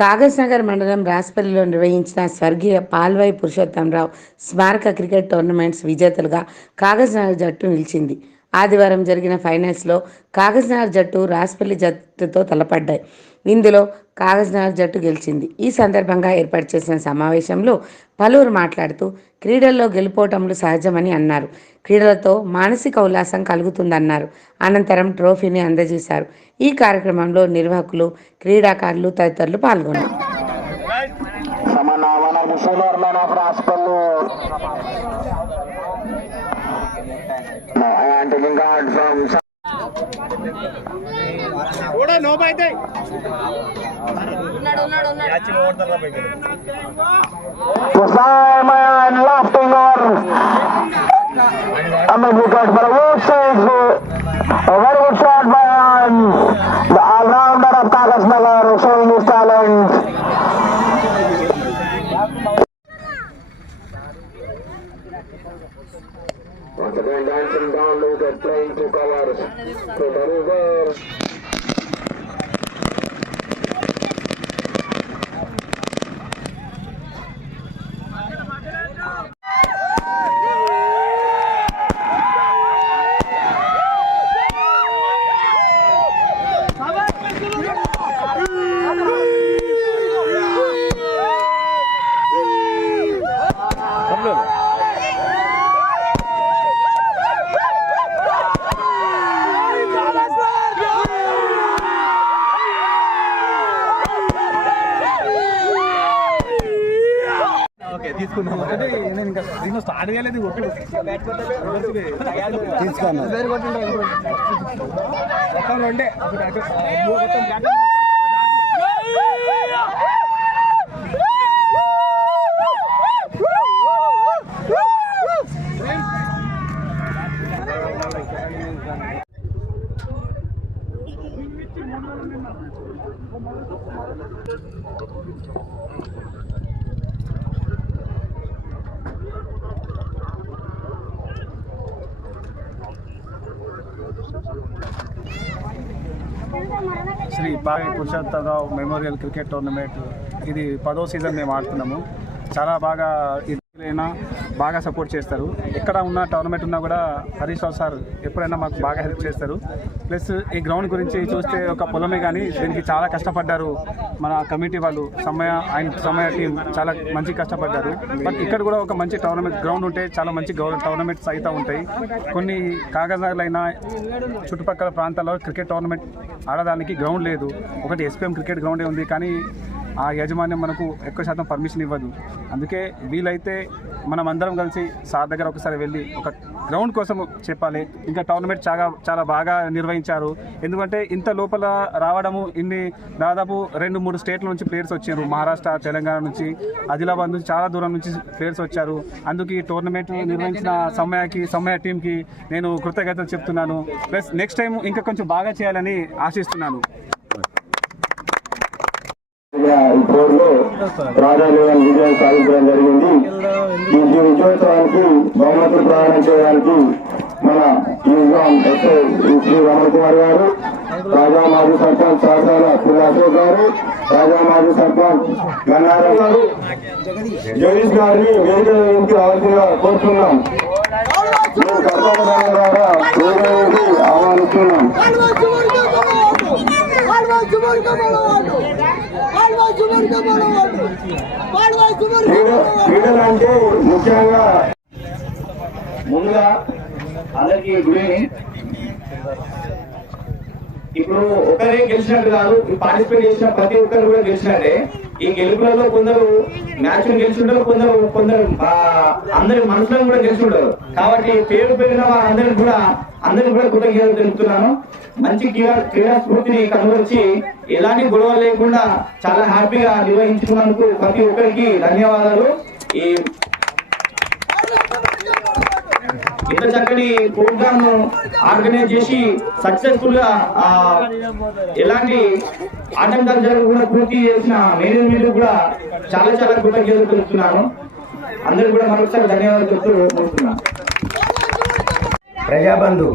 కాగజ్నగర్ మండలం రాస్పల్లిలో నిర్వహించిన స్వర్గీయ పాల్వాయి పురుషోత్తంరావు స్మారక క్రికెట్ టోర్నమెంట్స్ విజేతలుగా కాగజ్నగర్ జట్టు నిలిచింది. ఆదివారం జరిగిన ఫైనల్స్లో కాగజ్నగర్ జట్టు రాస్పల్లి జట్టుతో తలపడ్డాయి. ఇందులో కాగజ్నగర్ జట్టు గెలిచింది. ఈ సందర్భంగా ఏర్పాటు చేసిన సమావేశంలో పలువురు మాట్లాడుతూ క్రీడల్లో గెలుపోటములు సహజమని అన్నారు. క్రీడలతో మానసిక ఉల్లాసం కలుగుతుందన్నారు. అనంతరం ట్రోఫీని అందజేశారు. ఈ కార్యక్రమంలో నిర్వాహకులు, క్రీడాకారులు తదితరులు పాల్గొన్నారు. A very good shot by the all-rounder of Kagasnagar, showing his talent. Once again, dancing down, look at playing two covers. To maneuver. నేను ఇంకా దీన్ని స్టార్ట్ చేయలేదు Shri Palvai Purushothamarao memorial cricket tournament ఇది 10వ సీజన్ మేము ఆడుతున్నాము. చాలా బాగా బాగా సపోర్ట్ చేస్తారు. ఎక్కడ ఉన్న టోర్నమెంట్ ఉన్నా కూడా హరీష్ రావు సార్ ఎప్పుడైనా మాకు బాగా హెల్ప్ చేస్తారు. ప్లస్ ఈ గ్రౌండ్ గురించి చూస్తే ఒక పొలమే కానీ దీనికి చాలా కష్టపడ్డారు మన కమిటీ వాళ్ళు. సమయ టీం చాలా మంచి కష్టపడ్డారు. బట్ ఇక్కడ కూడా ఒక మంచి టోర్నమెంట్ గ్రౌండ్ ఉంటే చాలా మంచి టోర్నమెంట్స్ అయితే ఉంటాయి. కొన్ని కాగజ్నగర్లో అయినా చుట్టుపక్కల ప్రాంతాల్లో క్రికెట్ టోర్నమెంట్ ఆడడానికి గ్రౌండ్ లేదు. ఒకటి ఎస్పీఎం క్రికెట్ గ్రౌండే ఉంది, కానీ ఆ యాజమాన్యం మనకు ఎక్కువ శాతం పర్మిషన్ ఇవ్వదు. అందుకే వీలైతే మనం అందరం కలిసి సార్ దగ్గర ఒకసారి వెళ్ళి ఒక గ్రౌండ్ కోసం చెప్పాలి. ఇంకా టోర్నమెంట్ చాలా బాగా నిర్వహించారు. ఎందుకంటే ఇంత లోపల రావడము దాదాపు 2-3 స్టేట్ల నుంచి ప్లేయర్స్ వచ్చారు. మహారాష్ట్ర, తెలంగాణ నుంచి, ఆదిలాబాద్ నుంచి చాలా దూరం నుంచి ప్లేయర్స్ వచ్చారు. అందుకు ఈ టోర్నమెంట్ నిర్వహించిన సమయ టీంకి నేను కృతజ్ఞతలు చెప్తున్నాను. ప్లస్ నెక్స్ట్ టైం ఇంకా కొంచెం బాగా చేయాలని ఆశిస్తున్నాను. విజయం సాధించడం జరిగింది. ఈ విజయోత్సవానికి బహుమతులు ప్రదానం చేయడానికి మన శ్రీ రమణ కుమార్ గారు, రాజా మాజీ సర్పంచ్ సాసాల అశోక్ గారు, రాజా మాజీ సర్పంచ్ గన్నారావు గారు, జగదీష్ గారిని వేదిక నుంచి రావాల్సిందిగా కోరుతున్నాం. మేము కర్ణాటక ద్వారా ఆహ్వానిస్తున్నాం. క్రీడలు అంటే ముఖ్యంగా ముందుగా అందరికీ గుడ్ ఈవినింగ్. ఇప్పుడు ఒకరే గెలిచినట్టు కాదు, పార్టిసిపేట్ చేసిన ప్రతి ఒక్కరు కూడా గెలిచినట్టే. ఈ గెలుపులలో కొందరు మ్యాచ్ గెలిచింటారు, కొందరు అందరి మనసులను కూడా గెలిచింటారు. కాబట్టి పేరు పెరిగిన అందరికి కూడా కృతజ్ఞతలు తెలుపుతున్నాను. మంచి క్రీడా స్ఫూర్తిని కనుగొచ్చి ఎలాంటి గొడవ లేకుండా చాలా హ్యాపీగా నిర్వహించుకున్నందుకు ప్రతి ఒక్కరికి ధన్యవాదాలు. ఇంత చక్కని ప్రోగ్రామ్ ఆర్గనైజ్ చేసి సక్సెస్ఫుల్ గా ఎలాంటి ఆటంకాలు జరగకుండా పూర్తి చేసిన మేనేజ్మెంట్ కూడా చాలా కృతజ్ఞతలు తెలుపుతున్నాను. అందరికి కూడా మరొకసారి ధన్యవాదాలు తెలుపుతున్నాను. ప్రజాబంధు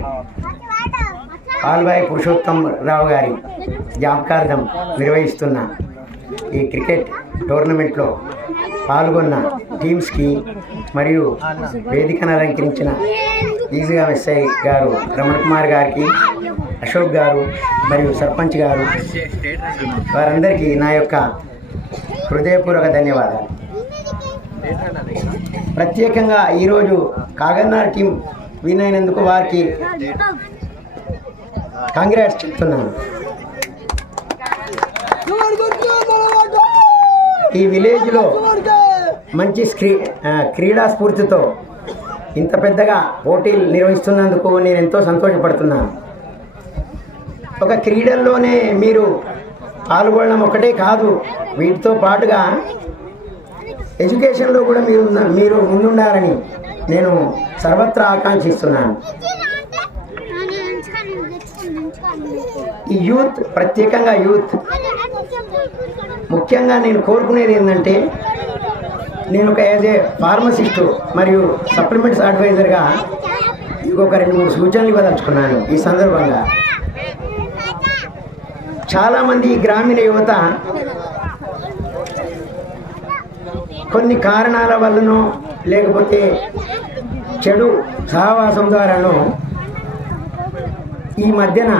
పాల్వాయి పురుషోత్తమరావు గారి జ్ఞాపకార్థం నిర్వహిస్తున్న ఈ క్రికెట్ టోర్నమెంట్లో పాల్గొన్న టీమ్స్కి మరియు వేదికను అలంకరించిన ఈజీగా ఎస్ఐ గారు రమణ కుమార్ గారికి, అశోక్ గారు మరియు సర్పంచ్ గారు, వారందరికీ నా యొక్క హృదయపూర్వక ధన్యవాదాలు. ప్రత్యేకంగా ఈరోజు కాగజ్నగర్ టీం విన్ అయినందుకు వారికి కాంగ్రాట్స్ చెప్తున్నాను. ఈ విలేజ్లో మంచి క్రీడా స్ఫూర్తితో ఇంత పెద్దగా పోటీలు నిర్వహిస్తున్నందుకు నేను ఎంతో సంతోషపడుతున్నాను. ఒక క్రీడల్లోనే మీరు పాల్గొనడం ఒకటే కాదు, వీటితో పాటుగా ఎడ్యుకేషన్లో కూడా మీరు ముందుండాలని నేను సర్వత్రా ఆకాంక్షిస్తున్నాను. ఈ యూత్, ప్రత్యేకంగా యూత్ ముఖ్యంగా నేను కోరుకునేది ఏంటంటే, నేను ఒక యాజ్ ఏ ఫార్మసిస్టు మరియు సప్లిమెంట్స్ అడ్వైజర్గా ఇంకొక 2-3 సూచనలు ఇవ్వదలుచుకున్నాను. ఈ సందర్భంగా చాలామంది గ్రామీణ యువత కొన్ని కారణాల వల్లనో లేకపోతే చెడు సహవాసం ద్వారానో ఈ మధ్యన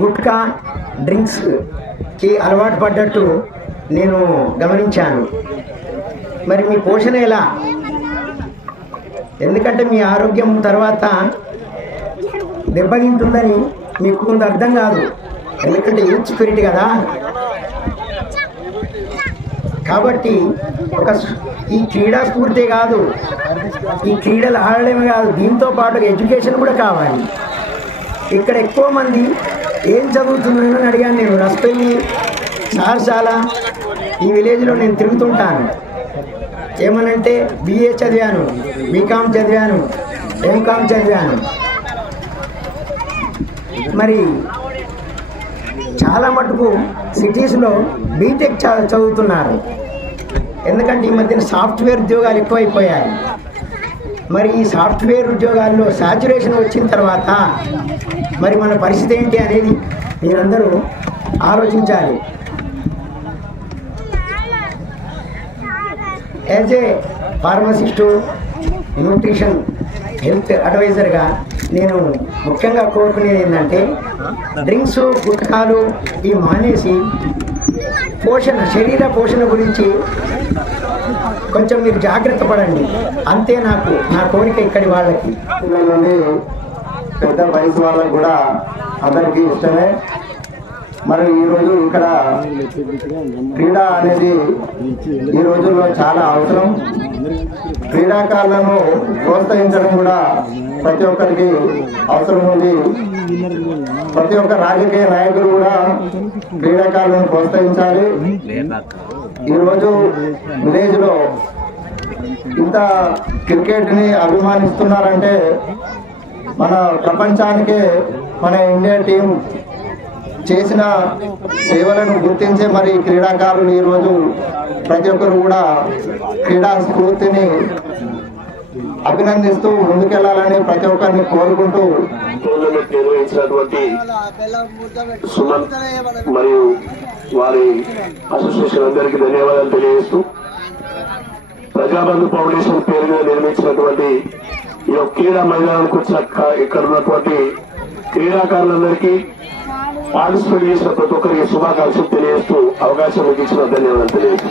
గుట్కా డ్రింక్స్కి అలవాటు పడ్డట్టు నేను గమనించాను. మరి మీ పోషణ ఎలా? ఎందుకంటే మీ ఆరోగ్యం తర్వాత దెబ్బతింటుందని మీకు ముందు అర్థం కాదు, ఎందుకంటే యూత్ స్పిరిట్ కదా. కాబట్టి ఈ క్రీడా స్ఫూర్తే కాదు, ఈ క్రీడలు ఆడడమే కాదు, దీంతో పాటు ఎడ్యుకేషన్ కూడా కావాలి. ఇక్కడ ఎక్కువ మంది ఏం చదువుతున్నానని అడిగాను నేను. రస్పల్లి, సార్శాల ఈ విలేజ్లో నేను తిరుగుతుంటాను. ఏమనంటే BA చదివాను, బీకామ్ చదివాను, ఎంకామ్ చదివాను. మరి చాలా మటుకు సిటీస్లో బీటెక్ చదువుతున్నారు. ఎందుకంటే ఈ మధ్యన సాఫ్ట్వేర్ ఉద్యోగాలు ఎక్కువైపోయాయి. మరి ఈ సాఫ్ట్వేర్ ఉద్యోగాల్లో సాచురేషన్ వచ్చిన తర్వాత మరి మన పరిస్థితి ఏంటి అనేది మీరందరూ ఆలోచించాలి. As a pharmacist, nutrition health అడ్వైజర్గా నేను ముఖ్యంగా కోరుకునేది ఏంటంటే, డ్రింక్స్, గుట్కాలు ఈ మానేసి పోషణ, శరీర పోషణ గురించి కొంచెం మీరు జాగ్రత్త పడండి. అంతే నా కోరిక ఇక్కడి వాళ్ళకి. పిల్లల నుండి పెద్ద వయసు వాళ్ళకు కూడా అందరికీ ఇష్టమే. మరి ఈరోజు ఇక్కడ క్రీడా అనేది ఈ రోజుల్లో చాలా అవసరం. క్రీడాకారులను ప్రోత్సహించడం కూడా ప్రతి ఒక్కరికి అవసరం ఉంది. ప్రతి ఒక్క రాజకీయ నాయకులు కూడా క్రీడాకారులను ప్రోత్సహించాలి. ఈరోజు విలేజ్లో ఇంత క్రికెట్ని అభిమానిస్తున్నారంటే మన ప్రపంచానికే మన ఇండియా టీం చేసిన సేవలను గుర్తించే మరి క్రీడాకారులు ఈరోజు ప్రతి ఒక్కరు కూడా క్రీడా స్ఫూర్తిని అభినందిస్తూ ముందుకెళ్లాలని ప్రతి ఒక్కరిని కోరుకుంటూ టోర్నమెంట్ నిర్వహించినటువంటి సుమన్ మరియు వారి అసోసియేషన్ అందరికీ ధన్యవాదాలు తెలియజేస్తూ, ప్రజాబంధు ఫౌండేషన్ పేరు మీద నిర్మించినటువంటి ఈ యొక్క క్రీడా మైదానానికి వచ్చిన ఇక్కడ ఉన్నటువంటి క్రీడాకారులందరికీ, పార్టిసిపేట్ చేసిన ప్రతి ఒక్కరికి శుభాకాంక్షలు తెలియజేస్తూ అవకాశం ఇచ్చిన ధన్యవాదాలు తెలియజేస్తూ,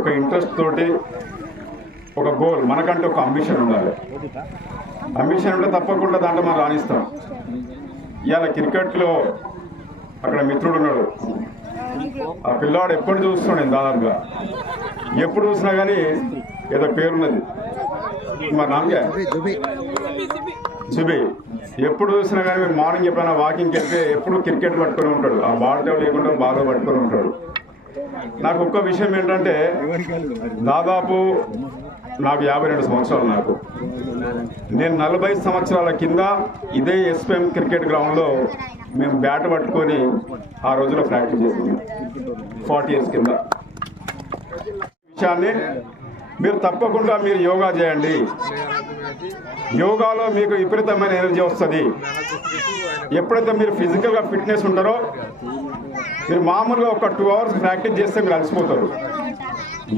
ఒక ఇంట్రెస్ట్ తోటి ఒక గోల్, మనకంటే ఒక అంబిషన్ ఉండాలి. అంబిషన్ ఉంటే తప్పకుండా దాంట్లో మనం రాణిస్తాం. ఇవాళ క్రికెట్లో అక్కడ మిత్రుడు ఉన్నాడు, ఆ పిల్లాడు ఎప్పుడు చూస్తున్నాడు, దాదాపుగా ఎప్పుడు చూసినా కానీ ఏదో పేరున్నది, మా నామకే జుబీ. ఎప్పుడు చూసినా కానీ మేము మార్నింగ్ ఎప్పుడైనా వాకింగ్కి వెళ్తే ఎప్పుడు క్రికెట్ పట్టుకొని ఉంటాడు, ఆ బాల్ లేకుండా బాగా పట్టుకొని ఉంటాడు. నాకు ఒక్క విషయం ఏంటంటే, దాదాపు నాకు 52 సంవత్సరాలు. నేను 40 సంవత్సరాల కింద ఇదే SPM క్రికెట్ గ్రౌండ్లో మేము బ్యాట్ పట్టుకొని ఆ రోజులో ప్రాక్టీస్ చేసాము, 40 years కింద. విషయాన్ని మీరు తప్పకుండా మీరు యోగా చేయండి. యోగాలో మీకు విపరీతమైన ఎనర్జీ వస్తుంది. ఎప్పుడైతే మీరు ఫిజికల్గా ఫిట్నెస్ ఉంటారో మీరు మామూలుగా ఒక 2 hours ప్రాక్టీస్ చేస్తే మీరు అలసిపోతారు.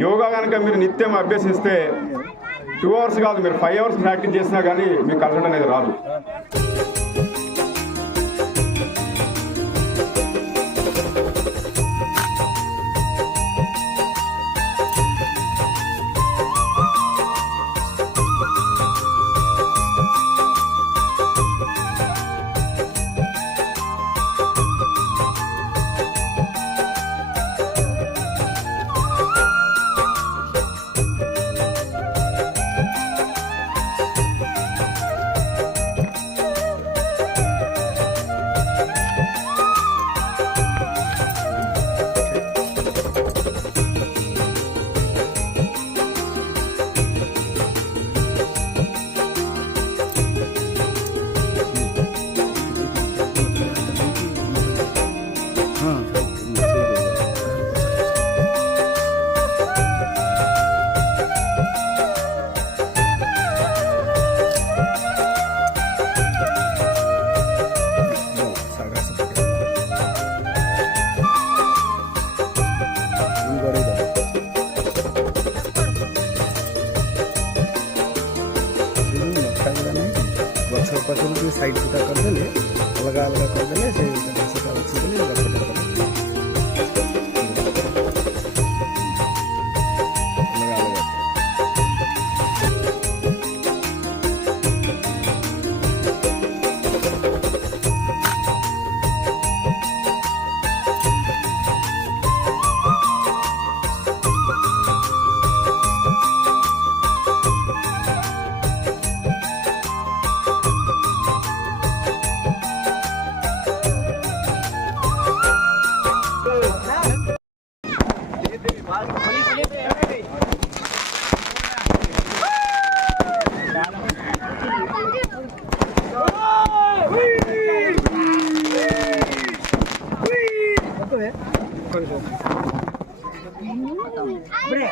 యోగా కనుక మీరు నిత్యం అభ్యసిస్తే 2 hours కాదు, మీరు 5 hours ప్రాక్టీస్ చేసినా కానీ మీకు అలసట అనేది రాదు. गछ पकड़ साइड फुटा करदे अलग अलग करदे से गछ Bre.